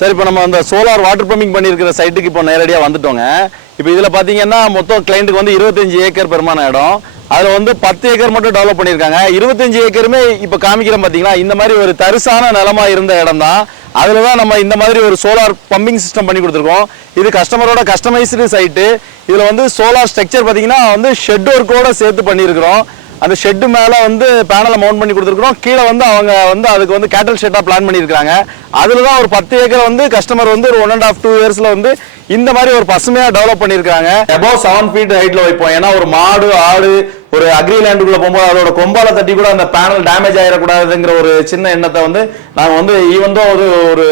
Sir இப்போ நம்ம அந்த சோலார் வாட்டர் பம்பிங் பண்ணியிருக்கிற சைட்டுக்கு இப்போ நேரடியாக வந்துட்டோங்க. இப்போ இதில் பார்த்தீங்கன்னா மொத்தம் கிளைண்ட்டுக்கு வந்து இருபத்தஞ்சு ஏக்கர் பெருமான இடம். அதில் வந்து பத்து ஏக்கர் மட்டும் டெவலப் பண்ணியிருக்காங்க. இருபத்தஞ்சு ஏக்கருமே இப்போ காமிக்கிறோம் பார்த்தீங்களா இந்த மாதிரி ஒரு தரிசான நிலமா இருந்த இடம் தான் அதில் தான் நம்ம இந்த மாதிரி ஒரு சோலார் பம்பிங் சிஸ்டம் பண்ணி கொடுத்துருக்கோம். இது கஸ்டமரோட கஸ்டமைஸ்டு சைட்டு இதில் வந்து சோலார் ஸ்ட்ரக்சர் பார்த்தீங்கன்னா வந்து ஷெட் ஒர்க்கோட சேர்த்து பண்ணியிருக்கிறோம். அந்த ஷெட்டு மேலே வந்து பேனலை மவுண்ட் பண்ணி கொடுத்துருக்குறோம். கீழே வந்து அவங்க வந்து அதுக்கு வந்து கேட்டல் ஷெட்டாக பிளான் பண்ணியிருக்காங்க அதில் தான் ஒரு பத்து ஏக்கர் வந்து கஸ்டமர் வந்து ஒரு ஒன் அண்ட் ஆஃப் டூ இயர்ஸில் வந்து இந்த மாதிரி ஒரு பசுமையாக டெவலப் பண்ணியிருக்காங்க அபவ் செவன் ஃபீட் ஹைட்டில் வைப்போம். ஏன்னா ஒரு மாடு ஆடு ஒரு அக்ரி லேண்டுக்குள்ள போகும்போது அதோட கொம்பால தட்டி கூட அந்த பேனல் டேமேஜ் ஆகிடக்கூடாதுங்கிற ஒரு சின்ன எண்ணத்தை வந்து நாங்கள் வந்து ஈவன் ஒரு ஒரு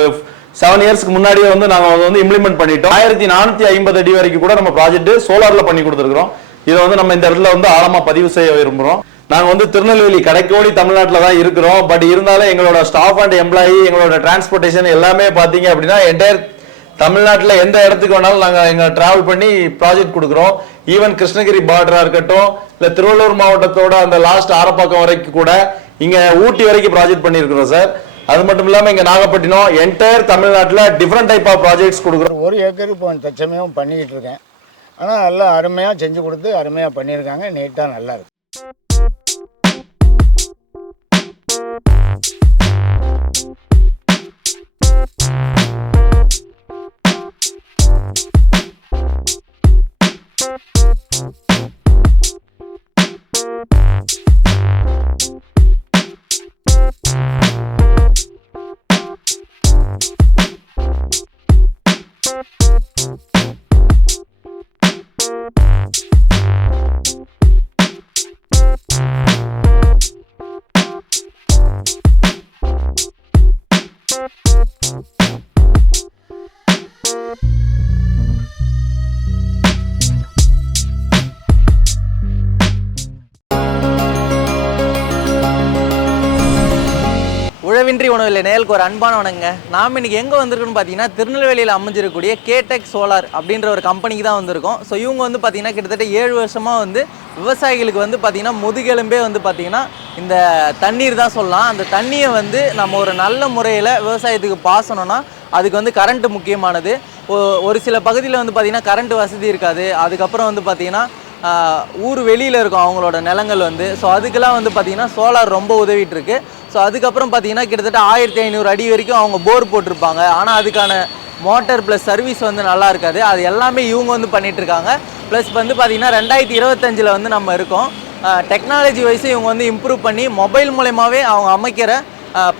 செவன் இயர்ஸ்க்கு முன்னாடியே வந்து நாங்கள் வந்து இம்ப்ளிமெண்ட் பண்ணிட்டோம். ஆயிரத்தி நானூற்றி ஐம்பது அடி வரைக்கும் கூட நம்ம ப்ராஜெக்ட் சோலாரில் பண்ணி கொடுத்துருக்குறோம். இதை வந்து நம்ம இந்த இடத்துல வந்து ஆழமா பதிவு செய்ய விரும்புகிறோம் நாங்கள் வந்து திருநெல்வேலி கடைக்கோடி தமிழ்நாட்டில் தான் இருக்கிறோம். பட் இருந்தாலும் எங்களோட ஸ்டாஃப் அண்ட் எம்ப்ளாயி எங்களோட டிரான்ஸ்போர்ட்டேஷன் எல்லாமே பார்த்தீங்க அப்படின்னா என்டையர் தமிழ்நாட்டில் எந்த இடத்துக்கு வேணாலும் நாங்கள் எங்கள் டிராவல் பண்ணி ப்ராஜெக்ட் கொடுக்குறோம். ஈவன் கிருஷ்ணகிரி பார்டராக இருக்கட்டும் இல்லை திருவள்ளூர் மாவட்டத்தோட அந்த லாஸ்ட் ஆரப்பாக்கம் வரைக்கும் கூட இங்கே ஊட்டி வரைக்கும் ப்ராஜெக்ட் பண்ணியிருக்கிறோம் சார். அது மட்டும் இல்லாமல் இங்கே நாகப்பட்டினம் என்டையர் தமிழ்நாட்டில் டிஃப்ரெண்ட் டைப் ஆஃப் ப்ராஜெக்ட்ஸ் கொடுக்குறோம். ஒரு ஏக்கர் இப்போ தச்சமயம் பண்ணிக்கிட்டு இருக்கேன். ஆனால் நல்லா அருமையாக செஞ்சு கொடுத்து அருமையாக பண்ணியிருக்காங்க. நீட்டாக நல்லா இருக்கு. உழவின்றி உணவில் ஒரு அன்பான வணங்க நாம் இன்னைக்கு எங்கே வந்திருக்குன்னு பார்த்தீங்கன்னா திருநெல்வேலியில் அமைஞ்சிருக்கக்கூடிய கேடெக் சோலார் அப்படின்ற ஒரு கம்பெனிக்கு தான் வந்திருக்கோம். ஸோ இவங்க வந்து பார்த்தீங்கன்னா கிட்டத்தட்ட ஏழு வருஷமாக வந்து விவசாயிகளுக்கு வந்து பார்த்தீங்கன்னா முதுகெலும்பே வந்து பார்த்தீங்கன்னா இந்த தண்ணீர் தான் சொல்லலாம். அந்த தண்ணியை வந்து நம்ம ஒரு நல்ல முறையில் விவசாயத்துக்கு பாசணும்னா அதுக்கு வந்து கரண்ட்டு முக்கியமானது. ஒரு சில பகுதியில் வந்து பார்த்தீங்கன்னா கரண்ட் வசதி இருக்காது. அதுக்கப்புறம் வந்து பார்த்தீங்கன்னா ஊர் வெளியில் இருக்கும் அவங்களோட நிலங்கள் வந்து. ஸோ அதுக்கெல்லாம் வந்து பார்த்தீங்கன்னா சோலார் ரொம்ப உதவிட்டுருக்கு ஸோ அதுக்கப்புறம் பார்த்தீங்கன்னா கிட்டத்தட்ட ஆயிரத்தி ஐநூறு அடி வரைக்கும் அவங்க போர் போட்டிருப்பாங்க. ஆனால் அதுக்கான மோட்டர் ப்ளஸ் சர்வீஸ் வந்து நல்லா இருக்காது. அது எல்லாமே இவங்க வந்து பண்ணிகிட்ருக்காங்க ப்ளஸ் வந்து பார்த்திங்கன்னா ரெண்டாயிரத்தி இருபத்தஞ்சில் வந்து நம்ம இருக்கோம். டெக்னாலஜி வைஸும் இவங்க வந்து இம்ப்ரூவ் பண்ணி மொபைல் மூலயமாவே அவங்க அமைக்கிற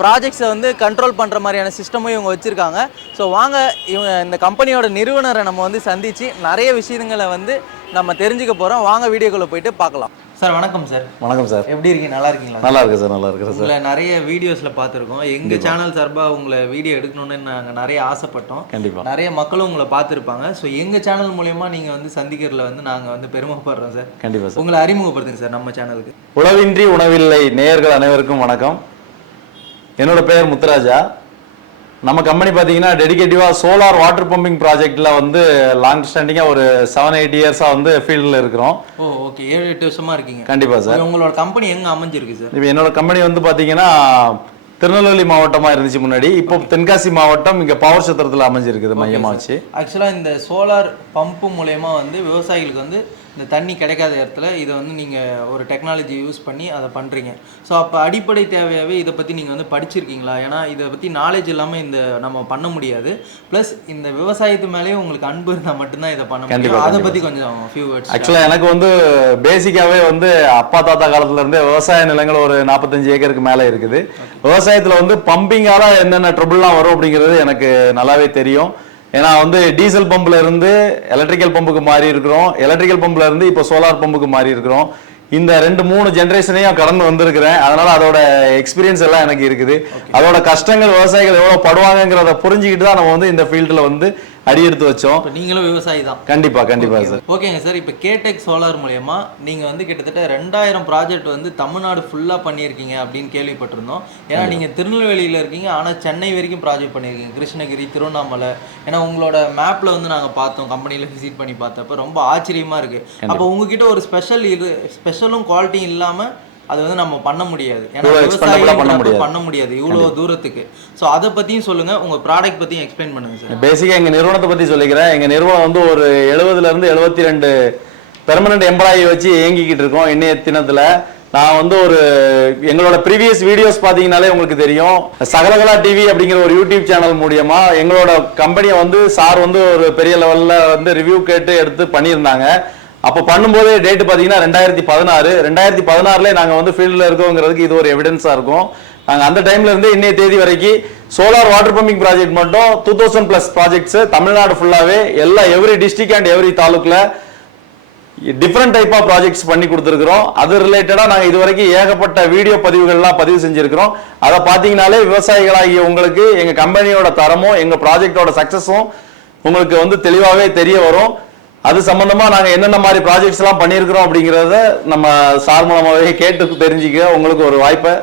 ப்ராஜெக்ட்ஸை வந்து கண்ட்ரோல் பண்ணுற மாதிரியான சிஸ்டமும் இவங்க வச்சுருக்காங்க. ஸோ வாங்க இவங்க இந்த கம்பெனியோட நிறுவனரை நம்ம வந்து சந்தித்து நிறைய விஷயங்களை வந்து நம்ம தெரிஞ்சுக்க போகிறோம் வாங்க வீடியோக்குள்ளே போயிட்டு பார்க்கலாம். சார் வணக்கம் சார். வணக்கம் சார். எப்படி இருக்கீங்க? நல்லா இருக்கீங்களா? நல்லா இருக்கு சார் நல்லா இருக்கு சார். உங்களை நிறைய வீடியோஸில் பார்த்துருக்கோம். எங்கள் சேனல் சார்பாக உங்களை வீடியோ எடுக்கணும்னு நாங்கள் நிறைய ஆசைப்பட்டோம். கண்டிப்பா. நிறைய மக்களும் உங்களை பார்த்துருப்பாங்க. ஸோ எங்கள் சேனல் மூலயமா நீங்கள் வந்து சந்திக்கிறதுல வந்து நாங்கள் வந்து பெருமைப்படுறோம் சார். கண்டிப்பா சார். உங்களை அறிமுகப்படுத்துங்க சார் நம்ம சேனலுக்கு உழவின்றி உணவில்லை நேயர்கள் அனைவருக்கும் வணக்கம். என்னோட பெயர் முத்துராஜா. நம்ம கம்பெனி பார்த்தீங்கன்னா டெடிகேட்டிவாக சோலார் வாட்டர் பம்பிங் ப்ராஜெக்டில் வந்து லாங் ஸ்டாண்டிங்காக ஒரு செவன் எயிட் இயர்ஸாக வந்து ஃபீல்டில் இருக்கிறோம். ஓ ஓகே ஏழு எட்டு வருஷமா இருக்கீங்க. கண்டிப்பாக சார். உங்களோட கம்பெனி எங்கே அமைஞ்சிருக்கு சார்? இப்போ என்னோட கம்பெனி வந்து பார்த்தீங்கன்னா திருநெல்வேலி மாவட்டமாக இருந்துச்சு முன்னாடி. இப்போ தென்காசி மாவட்டம் இங்கே பவர் சத்திரத்தில் அமைஞ்சிருக்குது மையமாக வச்சு. ஆக்சுவலாக இந்த சோலார் பம்பு மூலயமா வந்து விவசாயிகளுக்கு வந்து இந்த தண்ணி கிடைக்காத இடத்துல இதை வந்து நீங்கள் ஒரு டெக்னாலஜி யூஸ் பண்ணி அதை பண்ணுறீங்க ஸோ அப்போ அடிப்படை தேவையாகவே இதை பற்றி நீங்கள் வந்து படிச்சிருக்கீங்களா? ஏன்னா இதை பற்றி நாலேஜ் இல்லாமல் இந்த நம்ம பண்ண முடியாது. ப்ளஸ் இந்த விவசாயத்து மேலேயே உங்களுக்கு அன்பு இருந்தால் மட்டும்தான் இதை பண்ண முடியும். அதை. பற்றி கொஞ்சம் ஃபியூ வேர்ட்ஸ் ஆக்சுவலாக எனக்கு வந்து பேசிக்காவே வந்து அப்பா தாத்தா காலத்துல இருந்தே விவசாய நிலங்கள் ஒரு நாற்பத்தஞ்சு ஏக்கருக்கு மேலே இருக்குது. விவசாயத்தில் வந்து பம்பிங்கால என்னென்ன ட்ரபிள்லாம் வரும் அப்படிங்கிறது எனக்கு நல்லாவே தெரியும். ஏன்னா வந்து டீசல் பம்புல இருந்து எலக்ட்ரிக்கல் பம்புக்கு மாறி இருக்கிறோம். எலக்ட்ரிக்கல் பம்புல இருந்து இப்போ சோலார் பம்புக்கு மாறி இருக்கிறோம். இந்த ரெண்டு மூணு ஜென்ரேஷனையும் கடந்து வந்திருக்கிறேன். அதனால அதோட எக்ஸ்பீரியன்ஸ் எல்லாம் எனக்கு இருக்குது. அதோட கஷ்டங்கள் விவசாயிகள் எவ்வளவு படுவாங்கங்கிறத புரிஞ்சுக்கிட்டு தான் நம்ம வந்து இந்த ஃபீல்டில் வந்து அடி எடுத்து வச்சோம். நீங்களும் விவசாயி தான். கண்டிப்பா கண்டிப்பா சார் ஓகேங்க சார் இப்போ கேடெக் சோலார் மூலயமா நீங்கள் வந்து கிட்டத்தட்ட ரெண்டாயிரம் ப்ராஜெக்ட் வந்து தமிழ்நாடு ஃபுல்லாக பண்ணியிருக்கீங்க அப்படின்னு கேள்விப்பட்டிருந்தோம். ஏன்னா நீங்கள் திருநெல்வேலியில் இருக்கீங்க. ஆனால் சென்னை வரைக்கும் ப்ராஜெக்ட் பண்ணியிருக்கீங்க. கிருஷ்ணகிரி திருவண்ணாமலை. ஏன்னா உங்களோட மேப்பில் வந்து நாங்கள் பார்த்தோம். கம்பெனியில் விசிட் பண்ணி பார்த்தப்ப ரொம்ப ஆச்சரியமாக இருக்குது அப்போ உங்ககிட்ட ஒரு ஸ்பெஷல் இது ஸ்பெஷலும் குவாலிட்டியும் இல்லாமல் அது வந்து நம்ம பண்ண முடியாது. ஏன்னா பண்ண முடியாது. இவ்வளோ தூரத்துக்கு. ஸோ அதை பற்றியும் சொல்லுங்க. உங்க ப்ராடக்ட் பற்றியும் எக்ஸ்பிளைன் பண்ணுங்க சார் பேசிக்கா எங்க நிறுவனத்தை பத்தி சொல்லிக்கிறேன். எங்க நிறுவனம் வந்து ஒரு எழுபதுல இருந்து எழுபத்தி ரெண்டு பெர்மனன்ட் எம்ப்ளாயி வச்சு இயங்கிக்கிட்டு இருக்கோம் இன்னைய தினத்துல. நான் வந்து ஒரு எங்களோட ப்ரீவியஸ் வீடியோஸ் பாத்தீங்கன்னாலே உங்களுக்கு தெரியும். சகலகலா டிவி அப்படிங்கிற ஒரு யூடியூப் சேனல் மூலியமா எங்களோட கம்பெனியை வந்து சார் வந்து ஒரு பெரிய லெவல்ல வந்து ரிவ்யூ கேட்டு எடுத்து பண்ணியிருந்தாங்க. அப்போ பண்ணும்போதே டேட் பார்த்தீங்கன்னா ரெண்டாயிரத்தி பதினாறு. ரெண்டாயிரத்தி பதினாறுல நாங்கள் வந்து ஃபீல்டில் இருக்கோங்கிறதுக்கு இது ஒரு எவிடன்ஸாக இருக்கும். நாங்கள் அந்த டைம்ல இருந்து இன்னைய தேதி வரைக்கும் சோலார் வாட்டர் பம்பிங் ப்ராஜெக்ட் மட்டும் two thousand plus projects Tamil Nadu ஃபுல்லாகவே எல்லா எவ்ரி டிஸ்ட்ரிக்ட் அண்ட் எவ்ரி தாலுக்கில் டிஃப்ரெண்ட் டைப் ஆஃப் ப்ராஜெக்ட்ஸ் பண்ணி கொடுத்துருக்குறோம். அது ரிலேட்டடாக நாங்கள் இது வரைக்கும் ஏகப்பட்ட வீடியோ பதிவுகள்லாம் பதிவு செஞ்சுருக்கிறோம். அதை பார்த்தீங்கனாலே விவசாயிகளாகிய உங்களுக்கு எங்கள் கம்பெனியோட தரமும் எங்கள் ப்ராஜெக்டோட சக்ஸஸும் உங்களுக்கு வந்து தெளிவாகவே தெரிய வரும். அது சம்பந்தமா நாங்க என்னென்ன மாதிரி ப்ராஜெக்ட்ஸ் எல்லாம் பண்ணியிருக்கிறோம் அப்படிங்கிறத நம்ம சார் மூலமாகவே கேட்டு தெரிஞ்சுக்க உங்களுக்கு ஒரு வாய்ப்பை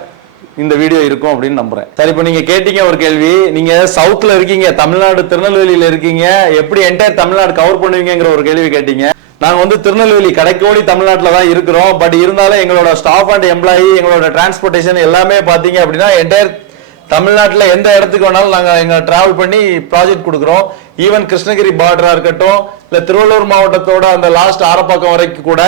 இந்த வீடியோ இருக்கும் அப்படின்னு நம்புறேன். சரி இப்போ நீங்க கேட்டீங்க ஒரு கேள்வி. நீங்க சவுத்துல இருக்கீங்க தமிழ்நாடு திருநெல்வேலியில இருக்கீங்க எப்படி என்டையர் தமிழ்நாடு கவர் பண்ணுவீங்கங்கிற ஒரு கேள்வி கேட்டீங்க. நாங்க வந்து திருநெல்வேலி கடைக்கோடி தமிழ்நாட்டில் தான் இருக்கிறோம். பட் இருந்தாலும் எங்களோட ஸ்டாஃப் அண்ட் எம்ப்ளாயி எங்களோட டிரான்ஸ்போர்ட்டேஷன் எல்லாமே பாத்தீங்க அப்படின்னா என்டையர் தமிழ்நாட்டில் எந்த இடத்துக்கு வேணாலும் நாங்கள் எங்கள் டிராவல் பண்ணி ப்ராஜெக்ட் கொடுக்குறோம். ஈவன் கிருஷ்ணகிரி பார்டரா இருக்கட்டும் இல்ல திருவள்ளூர் மாவட்டத்தோட அந்த லாஸ்ட் ஆரப்பாக்கம் வரைக்கும் கூட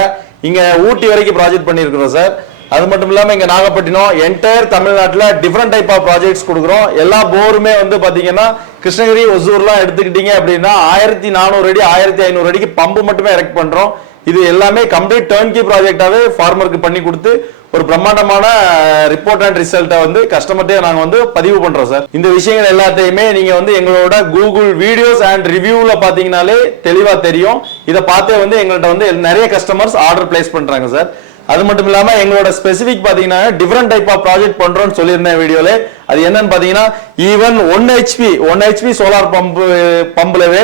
இங்க ஊட்டி வரைக்கும் ப்ராஜெக்ட் பண்ணியிருக்கிறோம் சார் அது மட்டும் இல்லாமல் இங்க நாகப்பட்டினம் என்டையர் தமிழ்நாட்டில் டிஃப்ரெண்ட் டைப் ஆஃப் ப்ராஜெக்ட்ஸ் கொடுக்குறோம். எல்லா போருமே வந்து பாத்தீங்கன்னா கிருஷ்ணகிரி ஒசூர்லாம் எடுத்துக்கிட்டீங்க அப்படின்னா ஆயிரத்தி நானூறு அடி ஆயிரத்தி ஐநூறு அடிக்கு பம்பு மட்டுமே எரெக்ட் பண்றோம். இது எல்லாமே கம்ப்ளீட் டேர்ன்கி ப்ராஜெக்டாவே ஃபார்மருக்கு பண்ணி கொடுத்து ஒரு பிரம்மாண்டமான ரிப்போர்ட் அண்ட் ரிசல்ட்டை வந்து கஸ்டமர்ட்டே நாங்கள் வந்து பதிவு பண்ணுறோம் சார் இந்த விஷயங்கள் எல்லாத்தையுமே நீங்கள் வந்து எங்களோட கூகுள் வீடியோஸ் அண்ட் ரிவ்யூவில் பார்த்தீங்கனாலே தெளிவாக தெரியும். இதை பார்த்தே வந்து எங்கள்கிட்ட வந்து நிறைய கஸ்டமர்ஸ் ஆர்டர் பிளேஸ் பண்ணுறாங்க சார் அது மட்டும் இல்லாம எங்களோட ஸ்பெசிபிக் பாத்தீங்கன்னா டிஃப்ரெண்ட் டைப் ஆஃப் ப்ராஜெக்ட் பண்றோம்னு சொல்லியிருந்தேன் வீடியோல. அது என்னன்னு பாத்தீங்கன்னா even one HP one HP solar pump பம்புலவே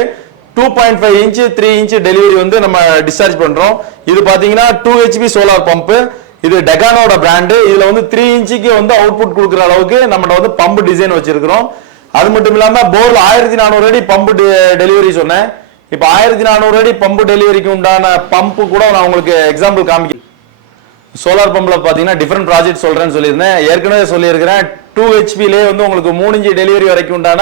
two point five inch three inch delivery வந்து நம்ம டிஸ்சார்ஜ் பண்றோம். இது பாத்தீங்கன்னா டூ ஹெச்பி சோலார் பம்பு இது டெகானோட பிராண்டு இதுல வந்து த்ரீ இன்ச்சுக்கு வந்து அவுட்புட் கொடுக்குற அளவுக்கு நம்மகிட்ட வந்து பம்பு டிசைன் வச்சிருக்கிறோம். அது மட்டும் இல்லாம போர்ல ஆயிரத்தி நானூறு அடி பம்பு டெலிவரி சொன்னேன். இப்போ ஆயிரத்தி நானூறு அடி பம்பு டெலிவரிக்கு உண்டான பம்பு கூட நான் உங்களுக்கு எக்ஸாம்பிள் காமிக்க சோலார் பம்பில் பார்த்தீங்கன்னா டிஃப்ரெண்ட் ப்ராஜெக்ட் சொல்கிறேன்னு சொல்லியிருந்தேன். ஏற்கனவே சொல்லியிருக்கிறேன். டூ ஹெச்பிலே வந்து உங்களுக்கு மூணு இன்ச்சு டெலிவரி வரைக்கும் உண்டான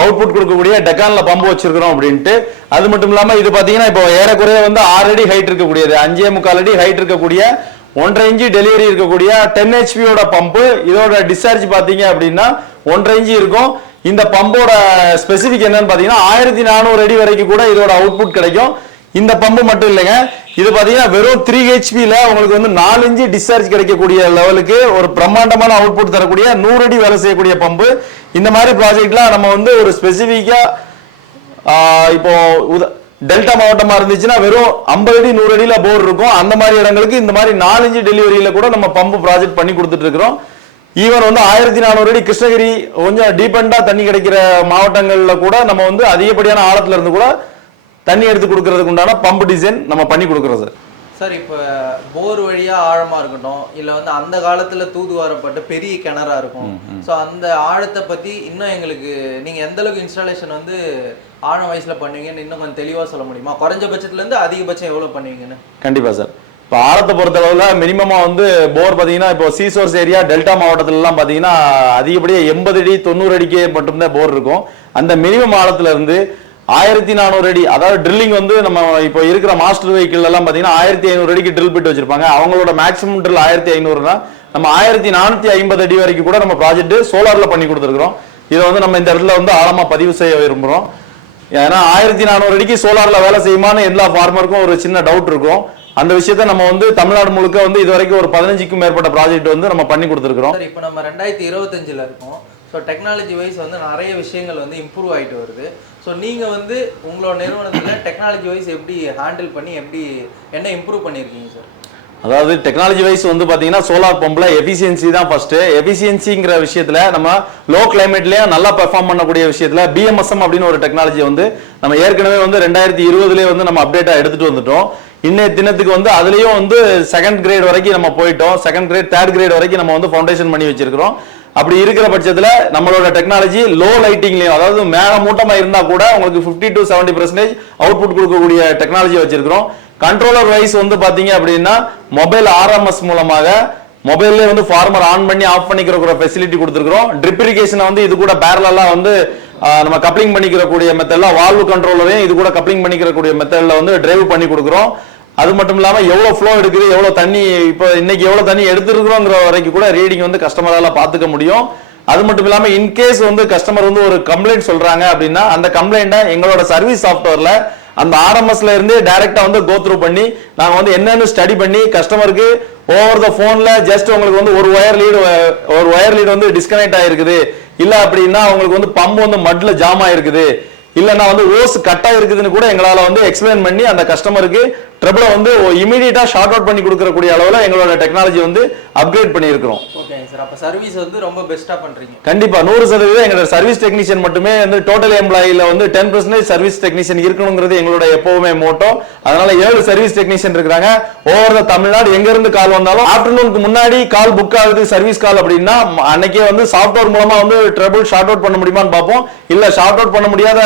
அவுட்புட் கொடுக்கக்கூடிய டெக்கானில் பம்பு வச்சிருக்கிறோம் அப்படின்ட்டு. அது மட்டும் இல்லாமல் இது பார்த்தீங்கன்னா இப்போ ஏறக்குறைய வந்து ஆறு அடி ஹைட் இருக்கக்கூடியது. அஞ்சே முக்கால் அடி ஹைட் இருக்கக்கூடிய ஒன்றரை இன்ச்சு டெலிவரி இருக்கக்கூடிய டென் ஹெச்பியோட பம்பு இதோட டிஸ்சார்ஜ் பார்த்தீங்க அப்படின்னா ஒன்றரை இன்ச்சு இருக்கும். இந்த பம்போட ஸ்பெசிபிக் என்னன்னு பார்த்தீங்கன்னா ஆயிரத்தி நானூறு அடி வரைக்கும் கூட இதோட அவுட்புட் கிடைக்கும். இந்த பம்பு மட்டும் இல்லைங்க. இது பார்த்தீங்கன்னா வெறும் த்ரீ ஹெச்பியில் உங்களுக்கு வந்து நாலு இன்ச்சு டிஸ்சார்ஜ் கிடைக்கக்கூடிய லெவலுக்கு ஒரு பிரம்மாண்டமான அவுட்புட் தரக்கூடிய நூறு அடி வேலை செய்யக்கூடிய பம்பு இந்த மாதிரி ப்ராஜெக்ட்லாம் நம்ம வந்து ஒரு ஸ்பெசிஃபிக்காக இப்போ உத- டெல்டா மாவட்டமா இருந்துச்சுன்னா வெறும் ஐம்பது அடி நூறு அடியில போர் இருக்கும். அந்த மாதிரி இடங்களுக்கு இந்த மாதிரி நாலஞ்சு டெலிவரியில கூட நம்ம பம்பு ப்ராஜெக்ட் பண்ணி கொடுத்துட்டு இருக்கிறோம். ஈவன் வந்து ஆயிரத்தி நானூறு அடி கிருஷ்ணகிரி கொஞ்சம் டீபெண்டா தண்ணி கிடைக்கிற மாவட்டங்கள்ல கூட நம்ம வந்து அதிகப்படியான ஆழத்துல இருந்து கூட தண்ணி எடுத்து கொடுக்கறதுக்கு உண்டான பம்பு டிசைன் நம்ம பண்ணி கொடுக்குறோம் சார் சார் இப்போ போர் வழியா ஆழமா இருக்கட்டும் இல்ல வந்து அந்த காலத்துல தூதுவாரப்பட்ட பெரிய கிணறா இருக்கும். ஸோ அந்த ஆழத்தை பத்தி இன்னும் எங்களுக்கு நீங்க எந்த அளவுக்கு இன்ஸ்டாலேஷன் வந்து ஆழம் வயசுல பண்ணுவீங்கன்னு இன்னும் கொஞ்சம் தெளிவா சொல்ல முடியுமா? குறைஞ்சபட்சத்துல இருந்து அதிகபட்சம் எவ்வளவு பண்ணுவீங்கன்னு? கண்டிப்பா சார். இப்போ ஆழத்தை பொறுத்த அளவுல மினிமமா வந்து போர் பாத்தீங்கன்னா இப்போ சீசோர்ஸ் ஏரியா டெல்டா மாவட்டத்துல எல்லாம் பாத்தீங்கன்னா அதிகப்படியா எண்பது அடி தொண்ணூறு அடிக்கு மட்டும்தான் போர் இருக்கும். அந்த மினிமம் ஆழத்துல இருந்து ஆயிரத்தி நானூறு அடி அதாவது ட்ரில்லிங் வந்து நம்ம இப்போ இருக்கிற மாஸ்டர் வெஹிக்கிள் எல்லாம் பார்த்தீங்கன்னா ஆயிரத்தி ஐநூறு அடிக்கு ட்ரில் பிட் வச்சிருப்பாங்க. அவங்களோட மேக்ஸிமம் ட்ரில் ஆயிரத்தி ஐநூறுனா நம்ம ஆயிரத்தி நானூத்தி ஐம்பது அடி வரைக்கும் கூட நம்ம ப்ராஜெக்ட் சோலார்ல பண்ணி கொடுத்துருக்கோம் இதை வந்து நம்ம இந்த இடத்துல வந்து ஆழமா பதிவு செய்ய விரும்புகிறோம் ஏன்னா ஆயிரத்தி நானூறு அடிக்கு சோலார்ல வேலை செய்யுமான்னு எல்லா ஃபார்மருக்கும் ஒரு சின்ன டவுட் இருக்கும். அந்த விஷயத்த நம்ம வந்து தமிழ்நாடு முழுக்க வந்து இது வரைக்கும் ஒரு பதினஞ்சுக்கும் மேற்பட்ட ப்ராஜெக்ட் வந்து நம்ம பண்ணி கொடுத்துருக்கோம் இப்போ நம்ம ரெண்டாயிரத்தி இருபத்தஞ்சில் இருக்கோம். ஸோ டெக்னாலஜி வைஸ் வந்து நிறைய விஷயங்கள் வந்து இம்ப்ரூவ் ஆகிட்டு வருது. ஸோ நீங்கள் வந்து உங்களோட நிறுவனத்தில் டெக்னாலஜி வைஸ் எப்படி ஹேண்டில் பண்ணி எப்படி என்ன இம்ப்ரூவ் பண்ணியிருக்கீங்க சார் அதாவது டெக்னாலஜி வைஸ் வந்து பார்த்தீங்கன்னா சோலார் பம்பில் எஃபிஷியன்சி தான் ஃபர்ஸ்ட் எஃபிஷியன்சிங்கிற விஷயத்தில் நம்ம லோ கிளைமேட்லேயே நல்லா பெர்ஃபார்ம் பண்ணக்கூடிய விஷயத்தில் பிஎம்எஸ்எம் அப்படின்னு ஒரு டெக்னாலஜி வந்து நம்ம ஏற்கனவே வந்து ரெண்டாயிரத்தி இருபதுலேயே வந்து நம்ம அப்டேட்டாக எடுத்துட்டு வந்துட்டோம். இன்னைய தினத்துக்கு வந்து அதுலேயும் வந்து செகண்ட் கிரேட் வரைக்கும் நம்ம போயிட்டோம். செகண்ட் கிரேட் தேர்ட் கிரேட் வரைக்கும் நம்ம வந்து ஃபவுண்டேஷன் பண்ணி வச்சிருக்கிறோம். அப்படி இருக்கிற பட்சத்தில் நம்மளோட டெக்னாலஜி லோ லைட்டிங்லையும் அதாவது மேலே மூட்டமாக இருந்தால் கூட உங்களுக்கு 50 டு 70% பர்சன்டேஜ் அவுட்புட் கொடுக்கக்கூடிய டெக்னாலஜி வச்சிருக்கிறோம். கண்ட்ரோலர் வைஸ் வந்து பார்த்தீங்க அப்படின்னா மொபைல் ஆர்எம்எஸ் மூலமாக மொபைல்லே வந்து ஃபார்மர் ஆன் பண்ணி ஆஃப் பண்ணிக்கிற ஃபெசிலிட்டி கொடுத்துருக்கோம் ட்ரிப் இரிகேஷனை வந்து இது கூட பேரலா வந்து நம்ம கப்ளிங் பண்ணிக்கிற கூடிய மெத்தட்ல வால்வு கண்ட்ரோலரையும் இது கூட கப்ளிங் பண்ணிக்கிற கூடிய மெத்தடில் வந்து டிரைவ் பண்ணி கொடுக்குறோம். அது மட்டும் இல்லாமல் எவ்வளோ ஃப்ளோ எடுக்குது எவ்வளோ தண்ணி இப்போ இன்னைக்கு எவ்வளோ தண்ணி எடுத்துருக்குறோங்கிற வரைக்கும் கூட ரீடிங் வந்து கஸ்டமரால் பார்த்துக்க முடியும். அது மட்டும் இல்லாமல் இன்கேஸ் வந்து கஸ்டமர் வந்து ஒரு கம்ப்ளைண்ட் சொல்கிறாங்க அப்படின்னா அந்த கம்ப்ளைண்ட்டை எங்களோட சர்வீஸ் சாஃப்ட்வேரில் அந்த ஆர்எம்எஸ்ல இருந்து டைரக்டா வந்து கோ த்ரூ பண்ணி நாங்க வந்து என்னன்னு ஸ்டடி பண்ணி கஸ்டமருக்கு ஓவர் த போன்ல ஜஸ்ட் உங்களுக்கு வந்து ஒரு ஒயர் லீடு ஒரு ஒயர் லீடு வந்து டிஸ்கனெக்ட் ஆயிருக்குது. இல்ல அப்படின்னா உங்களுக்கு வந்து பம்ப் வந்து மட்ல ஜாம் ஆயிருக்குது. இல்லைன்னா வந்து ஓஸ் கட் ஆயிருக்குதுன்னு கூட எங்களால வந்து எக்ஸ்பிளைன் பண்ணி அந்த கஸ்டமருக்கு ட்ரபிளை வந்து இமீடியட்டா ஷார்ட் அவுட் பண்ணி கொடுக்கறக்கூடிய அளவுல எங்களோட டெக்னாலஜி வந்து அப்கிரேட் பண்ணியிருக்கிறோம். ஓகேங்க சார் அப்போ சர்வீஸ் வந்து ரொம்ப பெஸ்ட்டாக பண்ணுறீங்க கண்டிப்பா நூறு சதவீதம் எங்களோட சர்வீஸ் டெக்னீஷியன் மட்டுமே வந்து டோட்டல் எம்ப்ளாயில வந்து டென் பர்சன்டேஜ் சர்வீஸ் டெக்னீஷியன் இருக்கணுங்கிறது எங்களோட எப்பவுமே மோட்டோ அதனால ஏழு சர்வீஸ் டெக்னீஷியன் இருக்காங்க ஓவர் த தமிழ்நாடு எங்க இருந்து கால் வந்தாலும் ஆஃப்டர்நூனுக்கு முன்னாடி கால் புக் ஆகுது சர்வீஸ் கால் அப்படின்னா அன்னைக்கே வந்து சாஃப்ட்வேர் மூலமா வந்து ட்ரபிள் ஷார்ட் அவுட் பண்ண முடியுமான்னு பார்ப்போம். இல்ல ஷார்ட் அவுட் பண்ண முடியாத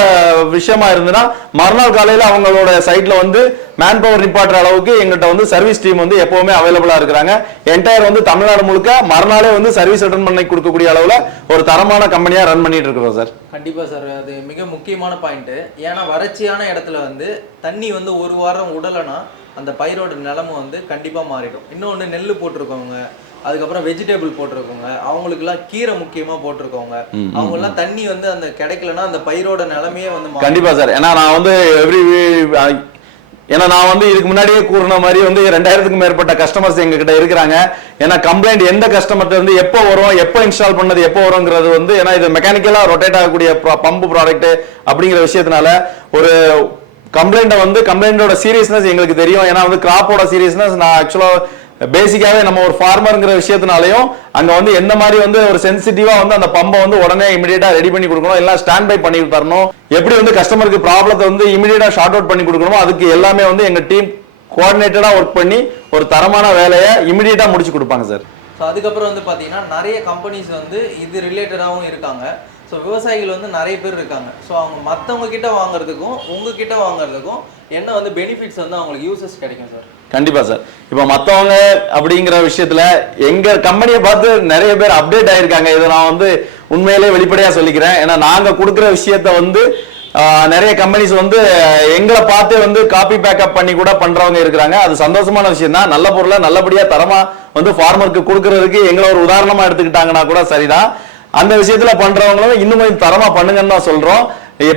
விஷயமா இருந்ததுன்னா மறுநாள் காலையில அவங்களோட சைட்ல வந்து மேன் பவர் நிப்பாட்டுற அளவுக்கு எங்கிட்ட வந்து சர்வீஸ் டீம் வந்து எப்பவுமே அவைலபிளா இருக்கிறாங்க. என்டையர் வந்து தமிழ்நாடு முழுக்க மறுநாளே வந்து சர்வீஸ் அட்டன் பண்ணி கொடுக்கக்கூடிய அளவுல ஒரு தரமான கம்பெனியா ரன் பண்ணிட்டு இருக்கிறோம் சார் கண்டிப்பா சார் அது மிக முக்கியமான பாயிண்ட் ஏன்னா வறட்சியான இடத்துல வந்து தண்ணி வந்து ஒரு வாரம் உடலைன்னா அந்த பயிரோட நிலமை வந்து கண்டிப்பா மாறிடும். இன்னொன்று நெல் போட்டிருக்கவங்க அதுக்கப்புறம் வெஜிடபிள் போட்டிருக்கவங்க அவங்களுக்குலாம் கீரை முக்கியமா போட்டிருக்கவங்க அவங்கெல்லாம் தண்ணி வந்து அந்த கிடைக்கலன்னா அந்த பயிரோட நிலைமையே வந்து. கண்டிப்பா சார் ஏன்னா நான் வந்து எவ்ரி ஏன்னா நான் வந்து இதுக்கு முன்னாடியே கூறின மாதிரி வந்து ரெண்டாயிரத்துக்கும் மேற்பட்ட கஸ்டமர்ஸ் எங்ககிட்ட இருக்கிறாங்க. ஏன்னா கம்ப்ளைண்ட் எந்த கஸ்டமர்ட்ட இருந்து எப்போ வரும் எப்போ இன்ஸ்டால் பண்ணது எப்போ வருங்கிறது வந்து ஏன்னா இது மெக்கானிக்கலாக ரொட்டேட் ஆகக்கூடிய பம்பு ப்ராடக்ட் அப்படிங்கிற விஷயத்தினால ஒரு கம்ப்ளைண்ட்டை வந்து கம்ப்ளைண்டோட சீரியஸ்னஸ் எங்களுக்கு தெரியும். ஏன்னா வந்து கிராப்போட சீரியஸ்னஸ் நான் ஆக்சுவலாக பேசிக்காவே நம்ம ஒரு ஃபார்மருங்கிற விஷயத்தினாலையும் அங்க வந்து எந்த மாதிரி வந்து ஒரு சென்சிட்டிவா வந்து அந்த பம்பை வந்து உடனே இமீடியட்டா ரெடி பண்ணி கொடுக்கணும் எல்லாம் ஸ்டாண்ட் பை பண்ணி தரணும். எப்படி வந்து கஸ்டமருக்கு ப்ராப்ளத்தை வந்து இமீடியட்டா ஷார்ட் அவுட் பண்ணி கொடுக்கணுமோ அதுக்கு எல்லாமே வந்து எங்க டீம் கோஆர்டினேட்டடா ஒர்க் பண்ணி ஒரு தரமான வேலையை இமீடியட்டா முடிச்சு கொடுப்பாங்க சார் ஸோ அதுக்கப்புறம் வந்து பாத்தீங்கன்னா நிறைய கம்பெனிஸ் வந்து இது ரிலேட்டடாகவும் இருக்காங்க. ஸோ விவசாயிகள் வந்து நிறைய பேர் இருக்காங்க. ஸோ அவங்க மற்றவங்க கிட்ட வாங்குறதுக்கும் உங்ககிட்ட வாங்குறதுக்கும் என்ன வந்து பெனிஃபிட்ஸ் வந்து அவங்களுக்கு யூசஸ் கிடைக்கும் சார் கண்டிப்பா சார் இப்போ மற்றவங்க அப்படிங்கிற விஷயத்துல எங்க கம்பெனியை பார்த்து நிறைய பேர் அப்டேட் ஆயிருக்காங்க. இதை நான் வந்து உண்மையிலே வெளிப்படையா சொல்லிக்கிறேன். ஏன்னா நாங்க கொடுக்குற விஷயத்த வந்து நிறைய கம்பெனிஸ் வந்து எங்களை பார்த்தே வந்து காப்பி பேக்கப் பண்ணி கூட பண்றவங்க இருக்கிறாங்க. அது சந்தோஷமான விஷயம் தான். நல்ல பொருளை நல்லபடியா தரமா வந்து ஃபார்மருக்கு கொடுக்கறதுக்கு எங்களை ஒரு உதாரணமா எடுத்துக்கிட்டாங்கன்னா கூட சரிதான். அந்த விஷயத்துல பண்றவங்களும் இன்னும் கொஞ்சம் தரமா பண்ணுங்கன்னு தான் சொல்றோம்.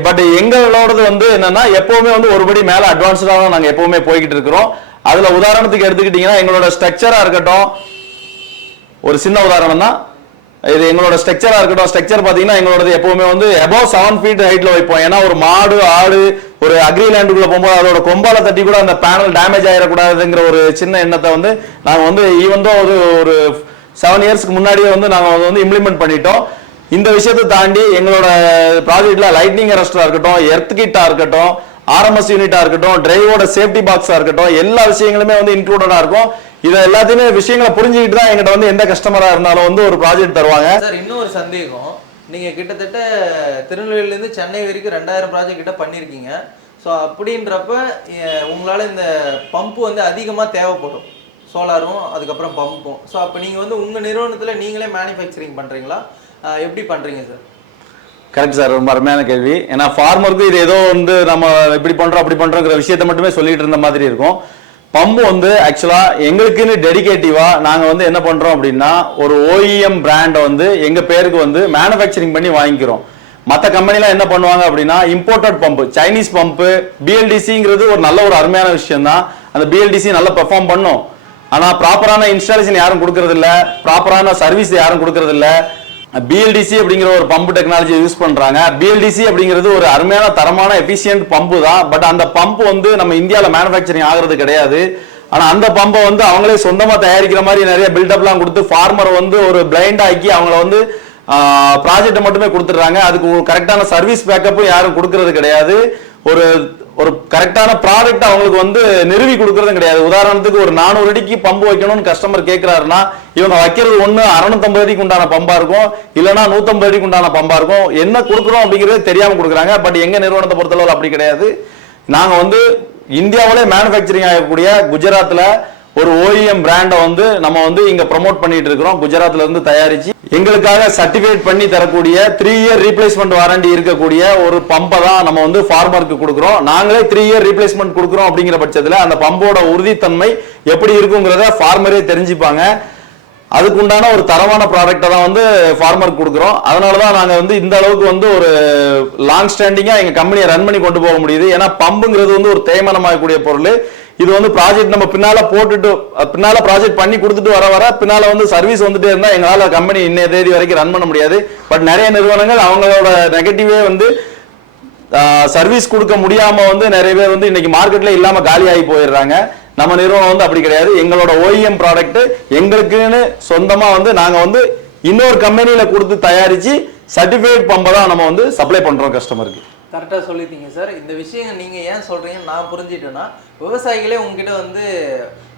பட் எங்களோடது வந்து என்னன்னா எப்பவுமே வந்து ஒருபடி மேல அட்வான்ஸ்டா தான் நாங்க எப்பவுமே போய்கிட்டு இருக்கிறோம். அதுல உதாரணத்துக்கு எடுத்துக்கிட்டீங்கன்னா எங்களோட ஸ்ட்ரக்சரா இருக்கட்டும் ஒரு சின்ன உதாரணம் தான். இது எங்களோட ஸ்ட்ரக்சரா இருக்கட்டும் ஸ்ட்ரக்சர் பாத்தீங்கன்னா எங்களோடது எப்பவுமே வந்து அபவ் செவன் ஃபீட் ஹைட்ல வைப்போம். ஏன்னா ஒரு மாடு ஆடு ஒரு அக்ரி லேண்டுக்குள்ள போகும்போது அதோட கொம்பால தட்டி கூட அந்த பேனல் டேமேஜ் ஆயிடக்கூடாதுங்கிற ஒரு சின்ன எண்ணத்தை வந்து நாங்க வந்து ஈவன் தான் ஒரு ஒரு செவன் இயர்ஸ்க்கு முன்னாடியே வந்து நாங்கள் அதை வந்து இம்ப்ளிமெண்ட் பண்ணிட்டோம். இந்த விஷயத்தை தாண்டி எங்களோட ப்ராஜெக்ட்ல லைட்னிங் அரெஸ்டரா இருக்கட்டும் எர்த் கிட்டா இருக்கட்டும் ஆர்எம்எஸ் யூனிட்டா இருக்கட்டும் டிரைவோட சேஃப்டி பாக்ஸா இருக்கட்டும் எல்லா விஷயங்களுமே வந்து இன்க்ளூடடா இருக்கும். இதை எல்லாத்தையுமே விஷயங்களை புரிஞ்சுக்கிட்டு தான் எங்கிட்ட வந்து எந்த கஸ்டமரா இருந்தாலும் வந்து ஒரு ப்ராஜெக்ட் தருவாங்க. சார் இன்னொரு சந்தேகம். நீங்க கிட்டத்தட்ட திருநெல்வேலியிலேருந்து சென்னை வரைக்கும் ரெண்டாயிரம் ப்ராஜெக்ட் கிட்ட பண்ணியிருக்கீங்க ஸோ அப்படின்றப்ப உங்களால் இந்த பம்ப் வந்து அதிகமாக தேவைப்படும். சோலாரும் அதுக்கப்புறம் பம்பும். ஸோ அப்போ நீங்கள் வந்து உங்கள் நிறுவனத்தில் நீங்களே மேனுஃபேக்சரிங் பண்ணுறீங்களா எப்படி பண்ணுறீங்க சார் கரெக்ட் சார் ரொம்ப அருமையான கேள்வி. ஏன்னா ஃபார்மருக்கு இது ஏதோ வந்து நம்ம இப்படி பண்றோம் அப்படி பண்றோங்கிற விஷயத்த மட்டுமே சொல்லிட்டு இருந்த மாதிரி இருக்கும். பம்பு வந்து ஆக்சுவலா எங்களுக்குன்னு டெடிகேட்டிவா நாங்க வந்து என்ன பண்றோம் அப்படின்னா ஒரு ஓஇஎம் பிராண்டை வந்து எங்க பேருக்கு வந்து மேனுஃபேக்சரிங் பண்ணி வாங்கிக்கிறோம். மற்ற கம்பெனிலாம் என்ன பண்ணுவாங்க அப்படின்னா இம்போர்ட்டட் பம்பு சைனீஸ் பம்பு பிஎல்டிசிங்கிறது ஒரு நல்ல ஒரு அருமையான விஷயம் தான் அந்த பிஎல்டிசி நல்லா பெர்ஃபார்ம் பண்ணும். ஆனா ப்ராப்பரான இன்ஸ்டாலேஷன் யாரும் கொடுக்கறது இல்ல ப்ராப்பரான சர்வீஸ் யாரும் கொடுக்கறது இல்ல பிஎல்டிசி அப்படிங்கிற ஒரு பம்பு டெக்னாலஜியை யூஸ் பண்றாங்க. பிஎல்டிசி அப்படிங்கிறது ஒரு அருமையான தரமான எஃபிஷியன்ட் பம்பு தான். பட் அந்த பம்ப் வந்து நம்ம இந்தியாவில் மேனுஃபேக்சரிங் ஆகுறது கிடையாது. ஆனா அந்த பம்பை வந்து அவங்களே சொந்தமா தயாரிக்கிற மாதிரி நிறைய பில்டப்லாம் கொடுத்து ஃபார்மர் வந்து ஒரு பிளைண்ட் ஆக்கி அவங்கள வந்து ப்ராஜெக்ட்டை மட்டுமே கொடுத்துட்றாங்க. அதுக்கு கரெக்டான சர்வீஸ் பேக்கப்பும் யாரும் கொடுக்கறது கிடையாது. ஒரு ஒரு கரெக்டான ப்ராடக்ட் அவங்களுக்கு வந்து நிறுவி கொடுக்கறதும் கிடையாது. உதாரணத்துக்கு ஒரு நானூறு அடிக்கு பம்பு வைக்கணும்னு கஸ்டமர் கேட்கிறாருன்னா இவங்க வைக்கிறது ஒன்று அறுநூத்தம்பது அடிக்கு உண்டான பம்பா இருக்கும். இல்லைன்னா நூத்தம்பது அடிக்கு உண்டான பம்பா இருக்கும். என்ன கொடுக்குறோம் அப்படிங்கிறது தெரியாம கொடுக்குறாங்க. பட் எங்க நிறுவனத்தை பொறுத்தளவு அப்படி கிடையாது. நாங்க வந்து இந்தியாவிலே மேனுஃபேக்சரிங் ஆகக்கூடிய குஜராத்தில் ஒரு ஓஇஎம் பிராண்டை வந்து நம்ம வந்து இங்க ப்ரமோட் பண்ணிட்டு இருக்கிறோம். குஜராத்ல இருந்து தயாரிச்சு எங்களுக்காக சர்டிஃபிகேட் பண்ணி தரக்கூடிய த்ரீ இயர் ரீப்ளேஸ்மெண்ட் வாரண்டி இருக்கக்கூடிய ஒரு பம்பை தான் நம்ம வந்து ஃபார்மருக்கு கொடுக்குறோம். நாங்களே த்ரீ இயர் ரீப்ளேஸ்மெண்ட் கொடுக்குறோம் அப்படிங்கிற பட்சத்தில் அந்த பம்போட உறுதித்தன்மை எப்படி இருக்குங்கிறத ஃபார்மரே தெரிஞ்சுப்பாங்க. அதுக்கு உண்டான ஒரு தரமான ப்ராடக்ட்டை தான் வந்து ஃபார்மருக்கு கொடுக்குறோம். அதனால தான் நாங்கள் வந்து இந்த அளவுக்கு வந்து ஒரு லாங் ஸ்டாண்டிங்காக எங்கள் கம்பெனியை ரன் பண்ணி கொண்டு போக முடியுது. ஏன்னா பம்புங்கிறது வந்து ஒரு தேய்மானமாகக்கூடிய பொருள். இது வந்து ப்ராஜெக்ட் நம்ம பின்னால போட்டுட்டு பின்னால ப்ராஜெக்ட் பண்ணி கொடுத்துட்டு வர வர பின்னால வந்து சர்வீஸ் வந்துட்டே இருந்தா எங்களால கம்பெனி இன்னைய தேதி வரைக்கும் ரன் பண்ண முடியாது. பட் நிறைய நிறுவனங்கள் அவங்களோட நெகட்டிவே வந்து சர்வீஸ் கொடுக்க முடியாம வந்து நிறைய பேர் வந்து இன்னைக்கு மார்க்கெட்ல இல்லாம காலி ஆகி போயிடுறாங்க. நம்ம நிறுவனம் வந்து அப்படி கிடையாது. எங்களோட ஓஇஎம் ப்ராடக்ட் எங்களுக்குன்னு சொந்தமா வந்து நாங்க வந்து இன்னொரு கம்பெனியில கொடுத்து தயாரிச்சு சர்டிஃபிகேட் பம்பை தான் நம்ம வந்து சப்ளை பண்றோம் கஸ்டமருக்கு கரெக்டாக சொல்லிட்டீங்க சார் இந்த விஷயம் நீங்கள் ஏன் சொல்கிறீங்கன்னு நான் புரிஞ்சிட்டேன்னா விவசாயிகளே உங்ககிட்ட வந்து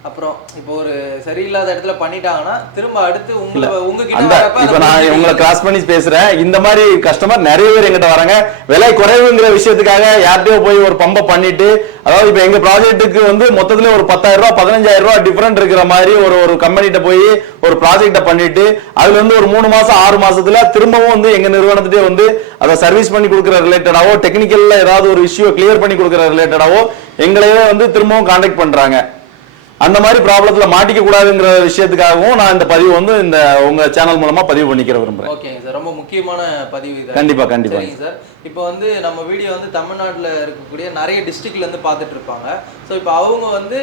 அப்புறம் இப்போ ஒரு சரியில்லாத இடத்துல பண்ணிட்டாங்கன்னா திரும்ப அடுத்து உங்களை உங்ககிட்ட இப்ப நான் உங்களை கிராஸ் பண்ணி பேசுறேன். இந்த மாதிரி கஸ்டமர் நிறைய பேர் எங்கிட்ட வராங்க. விலை குறைவுங்கிற விஷயத்துக்காக யார்கிட்டயோ போய் ஒரு பம்பை பண்ணிட்டு அதாவது இப்ப எங்க ப்ராஜெக்ட்டுக்கு வந்து மொத்தத்துல ஒரு பத்தாயிரம் ரூபாய் பதினஞ்சாயிரம் ரூபாய் டிஃபரெண்ட் இருக்கிற மாதிரி ஒரு ஒரு கம்பெனிட்ட போய் ஒரு ப்ராஜெக்ட பண்ணிட்டு அதுல இருந்து ஒரு மூணு மாசம் ஆறு மாசத்துல திரும்பவும் வந்து எங்க நிறுவனத்திட்டே வந்து அதை சர்வீஸ் பண்ணி கொடுக்குற ரிலேட்டடாவோ டெக்னிக்கல்ல ஏதாவது ஒரு இஷ்யூ கிளியர் பண்ணி கொடுக்குற ரிலேட்டடாவோ எங்களையே வந்து திரும்பவும் காண்டாக்ட் பண்றாங்க. அந்த மாதிரி ப்ராப்ளத்துல மாட்டிக்க கூடாதுங்கிற விஷயத்துக்காகவும் நான் இந்த பதிவு வந்து இந்த உங்க சேனல் மூலமா பதிவு பண்ணிக்கிற விரும்புறேன். ஓகேங்க சார் ரொம்ப முக்கியமான பதிவு இது. கண்டிப்பா, கண்டிப்பா. சரிங்க சார் இப்போ வந்து நம்ம வீடியோ வந்து தமிழ்நாட்டில் இருக்கக்கூடிய நிறைய டிஸ்ட்ரிக்ட்ல இருந்து பார்த்துட்டு இருப்பாங்க. ஸோ இப்போ அவங்க வந்து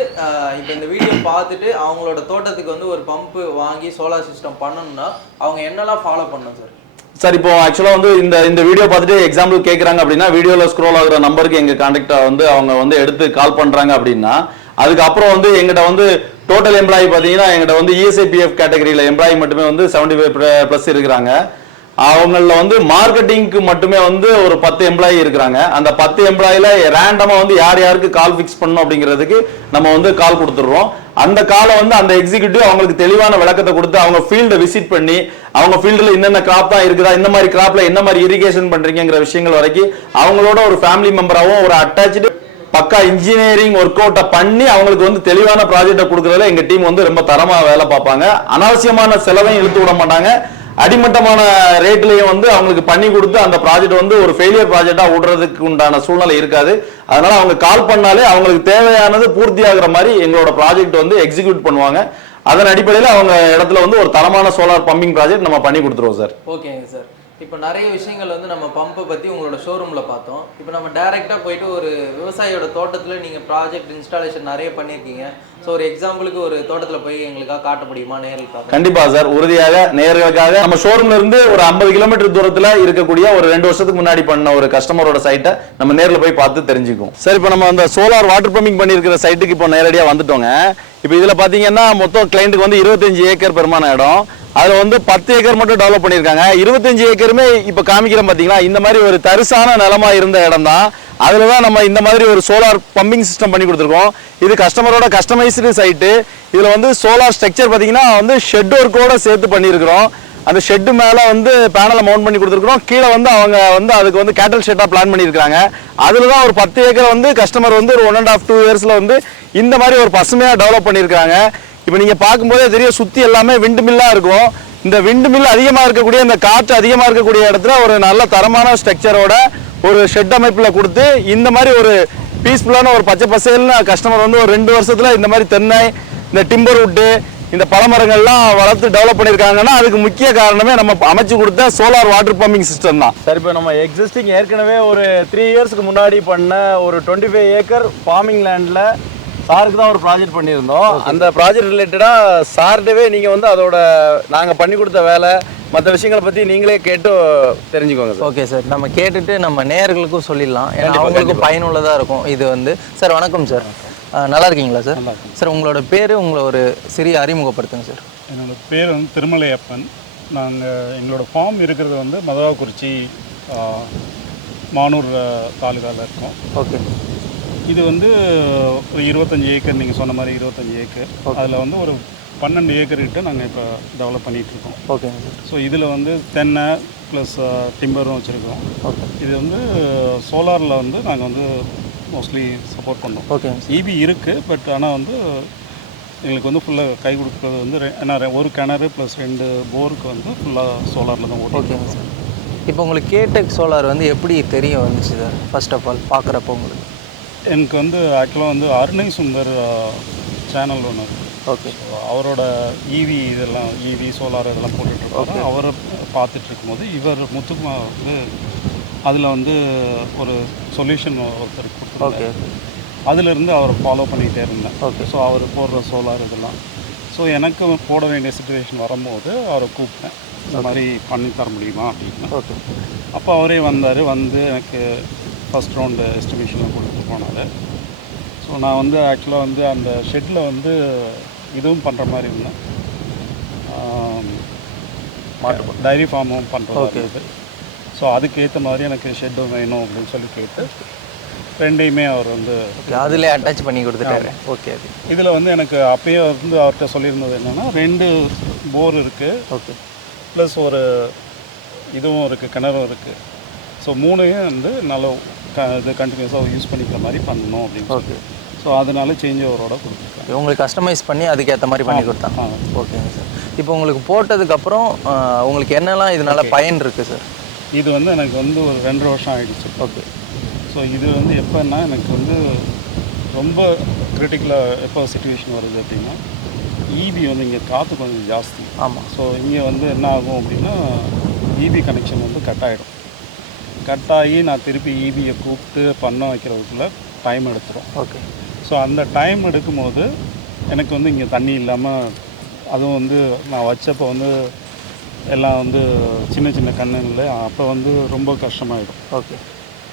இப்போ இந்த வீடியோ பார்த்துட்டு அவங்களோட தோட்டத்துக்கு வந்து ஒரு பம்பு வாங்கி சோலார் சிஸ்டம் பண்ணணும்னா அவங்க என்னெல்லாம் ஃபாலோ பண்ணணும் சார் சார் இப்போ ஆக்சுவலா வந்து இந்த இந்த வீடியோ பார்த்துட்டு எக்ஸாம்பிள் கேக்குறாங்க அப்படின்னா வீடியோல ஸ்க்ரோல் ஆகுற நம்பருக்கு எங்க கான்டாக்ட் வந்து அவங்க வந்து எடுத்து கால் பண்றாங்க அப்படின்னா அதுக்கப்புறம் வந்து எங்கிட்ட வந்து டோட்டல் எம்ப்ளாயி பார்த்தீங்கன்னா எங்கிட்ட வந்து இஎஸ்ஐபிஎஃப் கேட்டகரியில் எம்ப்ளாயி மட்டுமே வந்து செவன்டி ஃபைவ் ப்ளஸ் இருக்கிறாங்க. அவங்களில் வந்து மார்க்கெட்டிங்க்கு மட்டுமே வந்து ஒரு பத்து எம்ப்ளாயி இருக்கிறாங்க. அந்த பத்து எம்ப்ளாயில ரேண்டமாக வந்து யார் யாருக்கு கால் ஃபிக்ஸ் பண்ணணும் அப்படிங்கிறதுக்கு நம்ம வந்து கால் கொடுத்துடுறோம். அந்த காலை வந்து அந்த எக்ஸிக்யூட்டிவ் அவங்களுக்கு தெளிவான விளக்கத்தை கொடுத்து அவங்க ஃபீல்டை விசிட் பண்ணி அவங்க ஃபீல்டில் என்னென்ன கிராப் தான் இருக்குதா இந்த மாதிரி கிராப்ல என்ன மாதிரி இரிகேஷன் பண்றீங்கிற விஷயங்கள் வரைக்கும் அவங்களோட ஒரு ஃபேமிலி மெம்பராகவும் ஒரு அட்டாச்சு பக்கா இன்ஜினியரிங் ஒர்க் அவுட்டை பண்ணி அவங்களுக்கு வந்து தெளிவான ப்ராஜெக்டை கொடுக்கறதுல எங்க டீம் வந்து ரொம்ப தரமா வேலை பார்ப்பாங்க. அனாவசியமான செலவையும் இழுத்து விட மாட்டாங்க. அடிமட்டமான ரேட்லயும் வந்து அவங்களுக்கு பண்ணி கொடுத்து அந்த ப்ராஜெக்ட் வந்து ஒரு ஃபெயிலியர் ப்ராஜெக்டா விடுறதுக்கு உண்டான சூழ்நிலை இருக்காது. அதனால அவங்க கால் பண்ணாலே அவங்களுக்கு தேவையானது பூர்த்தி ஆகுற மாதிரி எங்களோட ப்ராஜெக்ட் வந்து எக்ஸிக்யூட் பண்ணுவாங்க. அதன் அடிப்படையில் அவங்க இடத்துல வந்து ஒரு தரமான சோலார் பம்பிங் ப்ராஜெக்ட் நம்ம பண்ணி கொடுத்துருவோம் சார் ஓகேங்க சார் இப்போ நிறைய விஷயங்கள் வந்து நம்ம பம்பை பற்றி உங்களோட ஷோரூமில் பார்த்தோம். இப்போ நம்ம டைரெக்டாக போயிட்டு ஒரு விவசாயியோட தோட்டத்தில் நீங்கள் ப்ராஜெக்ட் இன்ஸ்டாலேஷன் நிறைய பண்ணியிருக்கீங்க. ஸோ ஒரு எக்ஸாம்பிளுக்கு ஒரு தோட்டத்தில் போய் எங்களுக்காக காட்ட முடியுமா? நேர்களுக்காக கண்டிப்பா சார் உறுதியாக நேர்களுக்காக நம்ம ஷோரூம்ல இருந்து ஒரு 50 கிலோமீட்டர் தூரத்துல இருக்கக்கூடிய ஒரு ரெண்டு வருஷத்துக்கு முன்னாடி பண்ண ஒரு கஸ்டமரோட சைட்டை நம்ம நேர்ல போய் பார்த்து தெரிஞ்சுக்கும் சார் இப்போ நம்ம அந்த சோலார் வாட்டர் பம்பிங் பண்ணியிருக்கிற சைட்டுக்கு இப்போ நேரடியாக வந்துட்டோங்க. இப்போ இதுல பாத்தீங்கன்னா மொத்தம் கிளைண்ட்டுக்கு வந்து 25 ஏக்கர் பெருமான இடம். அதுல வந்து பத்து ஏக்கர் மட்டும் டெவலப் பண்ணியிருக்காங்க. 25 ஏக்கருமே இப்போ காமிக்கிறோம் பாத்தீங்களா? இந்த மாதிரி ஒரு தரிசான நிலமா இருந்த இடம் தான் அதில் தான் நம்ம இந்த மாதிரி ஒரு சோலார் பம்பிங் சிஸ்டம் பண்ணி கொடுத்துருக்கோம். இது கஸ்டமரோட கஸ்டமைஸ்டு சைட்டு இதில் வந்து சோலார் ஸ்ட்ரக்சர் பார்த்தீங்கன்னா வந்து ஷெட் ஒர்க்கோட சேர்த்து பண்ணியிருக்கிறோம். அந்த ஷெட்டு மேலே வந்து பேனலை மவுண்ட் பண்ணி கொடுத்துருக்குறோம். கீழே வந்து அவங்க வந்து அதுக்கு வந்து கேட்டல் ஷெட்டாக பிளான் பண்ணியிருக்காங்க அதில் தான் ஒரு பத்து ஏக்கர் வந்து கஸ்டமர் வந்து ஒரு ஒன் அண்ட் ஆஃப் டூ இயர்ஸில் வந்து இந்த மாதிரி ஒரு பசுமையாக டெவலப் பண்ணியிருக்காங்க இப்போ நீங்கள் பார்க்கும்போதே தெரியும் சுற்றி எல்லாமே விண்டு மில்லாக இருக்கும். இந்த விண்டு மில் அதிகமாக இருக்கக்கூடிய இந்த காற்று அதிகமாக இருக்கக்கூடிய இடத்துல ஒரு நல்ல தரமான ஸ்ட்ரக்சரோட ஒரு ஷெட் அமைப்பில் கொடுத்து இந்த மாதிரி ஒரு பீஸ்ஃபுல்லான ஒரு பச்சை பசேல்னு கஸ்டமர் வந்து ஒரு ரெண்டு வருஷத்துல இந்த மாதிரி தென்னை இந்த டிம்பர் வுட்டு இந்த பழமரங்கள்லாம் வளர்த்து டெவலப் பண்ணியிருக்காங்கன்னா அதுக்கு முக்கிய காரணமே நம்ம அமைச்சு கொடுத்த சோலார் வாட்டர் பம்பிங் சிஸ்டம் தான். சார் இப்போ நம்ம எக்ஸிஸ்டிங் ஏற்கனவே ஒரு த்ரீ இயர்ஸ்க்கு முன்னாடி பண்ண ஒரு டுவெண்ட்டி ஃபைவ் ஏக்கர் ஃபார்மிங் லேண்டில் சாருக்கு தான் ஒரு ப்ராஜெக்ட் பண்ணியிருந்தோம். அந்த ப்ராஜெக்ட் ரிலேட்டடாக சார்கிட்டவே நீங்கள் வந்து அதோட நாங்கள் பண்ணி கொடுத்த வேலை மற்ற விஷயங்களை பற்றி நீங்களே கேட்டு தெரிஞ்சுக்கோங்க சார். ஓகே சார் நம்ம கேட்டுட்டு நம்ம நேயர்களுக்கும் சொல்லிடலாம். ஏன்னா அவங்களுக்கும் பயனுள்ளதாக இருக்கும். இது வந்து சார் வணக்கம் சார். நல்லா இருக்கீங்களா சார்? சார் உங்களோட பேர் உங்களை ஒரு சிறிய அறிமுகப்படுத்துங்க சார். என்னோட பேர் வந்து திருமலையப்பன். நாங்கள் எங்களோட ஃபார்ம் இருக்கிறது வந்து மதவாக்குறிச்சி மானூர் தாலுகாவில் இருக்கோம். ஓகே. இது வந்து ஒரு இருபத்தஞ்சி ஏக்கர் நீங்கள் சொன்ன மாதிரி இருபத்தஞ்சி ஏக்கர். அதில் வந்து ஒரு பன்னெண்டு ஏக்கர் கிட்ட நாங்கள் இப்போ டெவலப் பண்ணிகிட்டு இருக்கோம் ஓகேங்க சார் ஸோ இதில் வந்து தென்னை ப்ளஸ் டிம்பரும் வச்சுருக்கோம். ஓகே இது வந்து சோலாரில் வந்து நாங்கள் வந்து மோஸ்ட்லி சப்போர்ட் பண்ணோம் ஓகேங்க சார் இபி இருக்குது பட் ஆனால் வந்து எங்களுக்கு வந்து ஃபுல்லாக கை கொடுக்குறது வந்து ரெ- ஏன்னா ஒரு கிணறு ப்ளஸ் ரெண்டு போருக்கு வந்து ஃபுல்லாக சோலாரில் தான் ஓகேங்க சார் இப்போ உங்களுக்கு கேடெக் சோலார் வந்து எப்படி தெரிய வந்துச்சு சார் ஃபர்ஸ்ட் ஆஃப் ஆல் பார்க்குறப்போ உங்களுக்கு. எனக்கு வந்து ஆக்சுவலாக வந்து அருணை சுந்தர் சேனல் ஒன்று இருக்குது ஓகே. அவரோட ஈவி இதெல்லாம் ஈவி சோலார் இதெல்லாம் போட்டுட்ருக்காரு. அவரை பார்த்துட்டு இருக்கும்போது இவர் முத்துக்குமார் வந்து அதில் வந்து ஒரு சொல்யூஷன் ஒருத்தர் ஓகே. கொடுத்துருக்காரு அதிலிருந்து அவரை ஃபாலோ பண்ணிகிட்டே இருந்தேன் Okay. ஸோ அவர் போடுற சோலார் இதெல்லாம். ஸோ எனக்கு போட வேண்டிய சுச்சுவேஷன் வரும்போது அவரை கூப்பிட்டேன். இந்த மாதிரி பண்ணி தர முடியுமா அப்படின்னு. ஓகே. அப்போ அவரே வந்தார் வந்து எனக்கு ஃபஸ்ட் ரவுண்டு எஸ்டிமேஷன்லாம் கொடுத்து போனார். ஸோ நான் வந்து ஆக்சுவலாக வந்து அந்த ஷெட்டில் வந்து இதுவும் பண்ணுற மாதிரி இருந்தேன் மாட்டு டைரி ஃபார்மும் பண்ணுறதா இருந்தது ஸோ அதுக்கு ஏற்ற மாதிரி எனக்கு ஷெட்டும் வேணும் அப்படின்னு சொல்லி கேட்டு ரெண்டையுமே அவர் வந்து அதிலே அட்டாச் பண்ணி கொடுத்துட்டாரு. ஓகே அது இதில் வந்து எனக்கு அப்பயே வந்து அவர்கிட்ட சொல்லியிருந்தது என்னென்னா ரெண்டு போர் இருக்குது ஓகே ப்ளஸ் ஒரு இதுவும் இருக்குது கிணறும் இருக்குது ஸோ மூணையும் வந்து நல்ல க இது கண்டினியூஸாக யூஸ் பண்ணிக்கிற மாதிரி பண்ணணும் அப்படின்னு ஓகே ஸோ அதனால சேஞ்ச் ஓவரோட கொடுத்துருக்கேன் உங்களுக்கு கஸ்டமைஸ் பண்ணி அதுக்கேற்ற மாதிரி பண்ணி கொடுத்தாங்க. ஆ ஓகேங்க சார் இப்போ உங்களுக்கு போட்டதுக்கப்புறம் உங்களுக்கு என்னெல்லாம் இதனால பயன் இருக்குது சார் இது வந்து எனக்கு வந்து ஒரு ரெண்டு வருஷம் ஆயிடுச்சு. ஓகே ஸோ இது வந்து எப்போன்னா எனக்கு வந்து ரொம்ப கிரிட்டிக்கலாக எப்போ சுச்சுவேஷன் வருது அப்படின்னா ஈபி வந்து இங்கே காற்று கொஞ்சம் ஜாஸ்தி. ஆமாம் ஸோ இங்கே வந்து என்ன ஆகும் அப்படின்னா இபி கனெக்ஷன் வந்து கட் ஆகிடும் கட் ஆகி நான் திருப்பி இபியை கூப்பிட்டு பண்ண வைக்கிறதுக்குள்ள டைம் எடுத்துரும். ஓகே ஸோ அந்த டைம் எடுக்கும்போது எனக்கு வந்து இங்கே தண்ணி இல்லாமல் அதுவும் வந்து நான் வச்சப்போ வந்து எல்லாம் வந்து சின்ன சின்ன கண்ணுல அப்போ வந்து ரொம்ப கஷ்டமாயிடும். ஓகே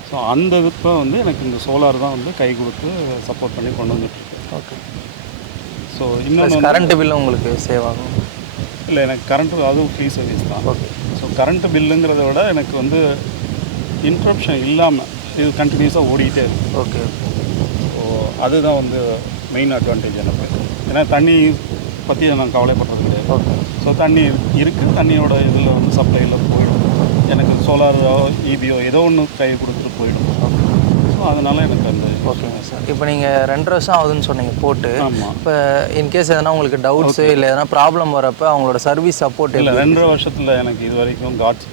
ஸோ அந்த இப்போ வந்து எனக்கு இந்த சோலார் தான் வந்து கை கொடுத்து சப்போர்ட் பண்ணி கொண்டு வந்துட்டுருக்கு ஓகே ஸோ இன்னொன்று கரண்ட் பில்லும் உங்களுக்கு சேவ் ஆகும். இல்லை எனக்கு கரண்ட்டு அதுவும் ஃப்ரீ சர்வீஸ் தான். ஓகே ஸோ கரண்ட்டு பில்லுங்கிறத விட எனக்கு வந்து இன்ட்ரப்ஷன் இல்லாமல் இது கண்டினியூஸாக ஓடிக்கிட்டே இருக்கும் ஓகே ஸோ அதுதான் வந்து மெயின் அட்வான்டேஜ் எனக்கு. ஏன்னா தண்ணி பற்றி நான் கவலைப்படுறது கிடையாது. ஸோ தண்ணி இருக்குது தண்ணியோட இதில் வந்து சப்ளையில் போயிடும். எனக்கு சோலாரோ ஈபியோ ஏதோ ஒன்று கை கொடுத்துட்டு போயிடும். ஸோ அதனால் எனக்கு அந்த ஓகேங்க சார் இப்போ நீங்கள் ரெண்டு வருஷம் ஆகுதுன்னு சொன்னீங்க போட்டு. இப்போ இன்கேஸ் எதனா உங்களுக்கு டவுட்ஸு இல்லை எதனா ப்ராப்ளம் வரப்போ அவங்களோட சர்வீஸ் சப்போர்ட் இல்லை ரெண்டரை வருஷத்தில் எனக்கு இது வரைக்கும் காட்ஸ்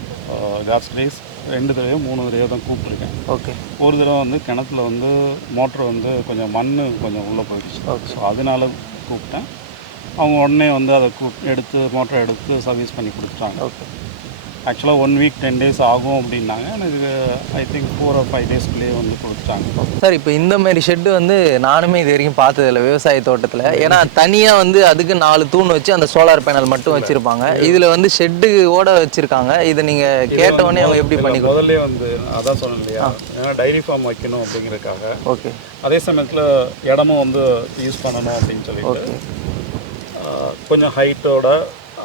காட்ஸ் ரேஸ் ரெண்டு தடவையோ மூணு தடவையோ தான் கூப்பிட்ருக்கேன் ஓகே. ஒரு தடவை வந்து கிணத்துல வந்து மோட்ரு வந்து கொஞ்சம் மண் கொஞ்சம் உள்ளே போயிடுச்சு. Okay. ஸோ அதனால கூப்பிட்டேன். அவங்க உடனே வந்து அதை கூப் எடுத்து மோட்டரை எடுத்து சர்வீஸ் பண்ணி கொடுத்துட்டாங்க. ஓகே. ஆக்சுவலாக ஒன் வீக் டென் டேஸ் ஆகும் அப்படின்னாங்க. எனக்கு I think four or five டேஸ்க்குள்ளேயே வந்து கொடுத்துட்டாங்க சார் இப்போ இந்த மாதிரி ஷெட்டு வந்து நானுமே இது வரைக்கும் பார்த்ததில்ல விவசாய தோட்டத்தில். ஏன்னா தனியாக வந்து அதுக்கு நாலு தூண் வச்சு அந்த சோலார் பேனல் மட்டும் வச்சுருப்பாங்க. இதில் வந்து ஷெட்டு ஓட வச்சுருக்காங்க. இதை நீங்கள் கேட்டவுடனே அவங்க எப்படி பண்ணி முதல்ல வந்து அதான் சொன்னேன் இல்லையா? ஏன்னா டைரி ஃபார்ம் வைக்கணும் அப்படிங்கிறதுக்காக. ஓகே. அதே சமயத்தில் இடமும் வந்து யூஸ் பண்ணணும் அப்படின்னு சொல்லிட்டு கொஞ்சம் ஹைட்டோட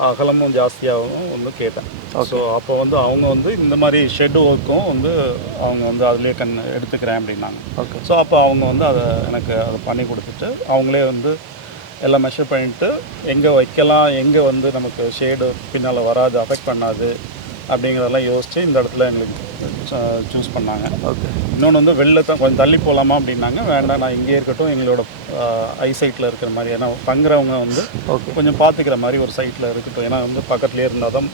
அகலமும் ஜாஸ்தியாகவும் வந்து கேட்டேன். ஸோ அப்போ வந்து அவங்க வந்து இந்த மாதிரி ஷெட் ஒர்க்கும் வந்து அவங்க வந்து அதுலேயே கண் எடுத்துக்கிறேன் அப்படின்னாங்க. ஓகே ஸோ அப்போ அவங்க வந்து அதை எனக்கு அதை பண்ணி கொடுத்துட்டு அவங்களே வந்து எல்லாம் மெஷர் பண்ணிட்டு எங்கே வைக்கலாம் எங்கே வந்து நமக்கு ஷேடு பின்னால் வராது அஃபெக்ட் பண்ணாது அப்படிங்கிறதெல்லாம் யோசித்து இந்த இடத்துல எங்களுக்கு சூஸ் பண்ணாங்க. ஓகே. இன்னொன்று வந்து வெளில தான் கொஞ்சம் தள்ளி போகலாமா அப்படின்னாங்க. வேண்டாம் நான் இங்கே இருக்கட்டும் எங்களோட ஐசைட்டில் இருக்கிற மாதிரி ஏன்னா தங்குறவங்க வந்து ஓகே. கொஞ்சம் பார்த்துக்கிற மாதிரி ஒரு சைட்டில் இருக்கட்டும். ஏன்னா வந்து பக்கத்துலேயே இருந்தால் தான்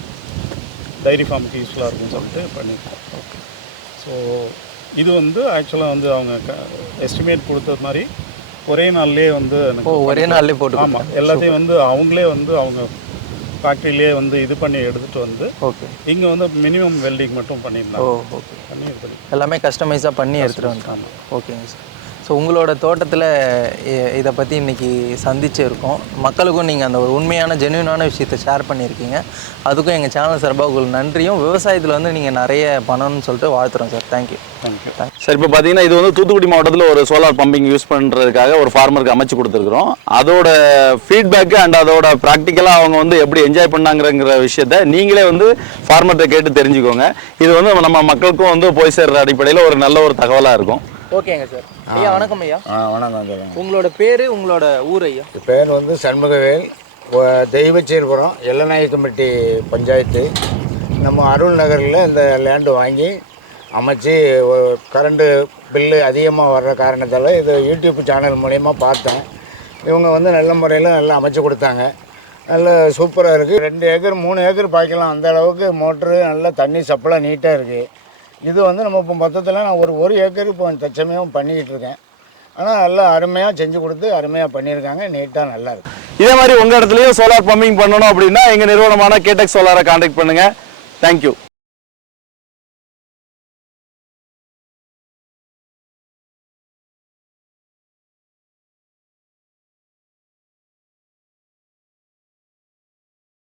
டைரி ஃபார்முக்கு யூஸ்ஃபுல்லாக இருக்கும்னு சொல்லிட்டு பண்ணியிருக்கோம். ஓகே. ஸோ இது வந்து ஆக்சுவலாக வந்து அவங்க எஸ்டிமேட் கொடுத்தது மாதிரி ஒரே நாள்லேயே வந்து எனக்கு ஒரே நாள்லேயே போட்டு ஆமாம் எல்லாத்தையும் வந்து அவங்களே வந்து அவங்க ஃபேக்ட்ரியிலே வந்து இது பண்ணி எடுத்துகிட்டு வந்து ஓகே. இங்கே வந்து மினிமம் வெல்டிங் மட்டும் ஓ பண்ணியிருந்தாங்க ஓகே பண்ணி இது பண்ணி எல்லாமே கஸ்டமைஸாக பண்ணி எடுத்துகிட்டு வந்துட்டாங்க ஓகேங்க சார். ஸோ உங்களோட தோட்டத்தில் இதை பற்றி இன்றைக்கி சந்திச்சு இருக்கோம் மக்களுக்கும் நீங்கள் அந்த ஒரு உண்மையான ஜென்யூனான விஷயத்தை ஷேர் பண்ணியிருக்கீங்க. அதுக்கும் எங்கள் சேனல் சார்பாக உங்களுக்கு நன்றியும். விவசாயத்தில் வந்து நீங்கள் நிறைய பண்ணணும்னு சொல்லிட்டு வாழ்த்துறோம் sir thank you thank you sir இப்போ பார்த்தீங்கன்னா இது வந்து தூத்துக்குடி மாவட்டத்தில் ஒரு சோலார் பம்பிங் யூஸ் பண்ணுறதுக்காக ஒரு ஃபார்மருக்கு அமைச்சு கொடுத்துருக்குறோம். அதோட ஃபீட்பேக்கு அண்ட் அதோட ப்ராக்டிக்கலாக அவங்க வந்து எப்படி என்ஜாய் பண்ணாங்கிற விஷயத்த நீங்களே வந்து ஃபார்மர்கிட்ட கேட்டு தெரிஞ்சுக்கோங்க. இது வந்து நம்ம மக்களுக்கும் வந்து போய் சேர்ற அடிப்படையில் ஒரு நல்ல ஒரு தகவலாக இருக்கும். ஓகேங்க சார். ஐயா வணக்கம் ஐயா. ஆ வணக்கம் சொல்லுங்கள் உங்களோட பேர் உங்களோட ஊர் ஐயா? பேர் வந்து சண்முகவேல். ஒ- தெய்வச்சீர்புரம் எல்லநாயக்கம்பட்டி பஞ்சாயத்து. நம்ம அருள் நகரில் இந்த லேண்டு வாங்கி அமைச்சு கரண்ட்டு பில்லு அதிகமாக வர்ற காரணத்தால் இது யூடியூப் சேனல் மூலயமா பார்த்தேன் இவங்க வந்து நல்ல முறையில் நல்லா அமைச்சு கொடுத்தாங்க. நல்ல சூப்பராக இருக்குது ரெண்டு ஏக்கர் மூணு ஏக்கர் பாய்க்கலாம். அந்த அளவுக்கு மோட்ரு நல்லா தண்ணி சப்ளை நீட்டாக இருக்குது இது வந்து நம்ம இப்போ மொத்தத்தில் நான் ஒரு ஒரு ஏக்கர் இப்போ தச்சமயம் பண்ணிக்கிட்டு இருக்கேன் ஆனால் நல்லா அருமையாக செஞ்சு கொடுத்து அருமையாக பண்ணியிருக்காங்க. நீட்டாக நல்லா இருக்கு. இதே மாதிரி உங்கள் இடத்துலையும் சோலார் பம்பிங் பண்ணணும் அப்படின்னா எங்கள் நிறுவனமான கேடெக் சோலாரை கான்டாக்ட் பண்ணுங்கள் தேங்க்யூ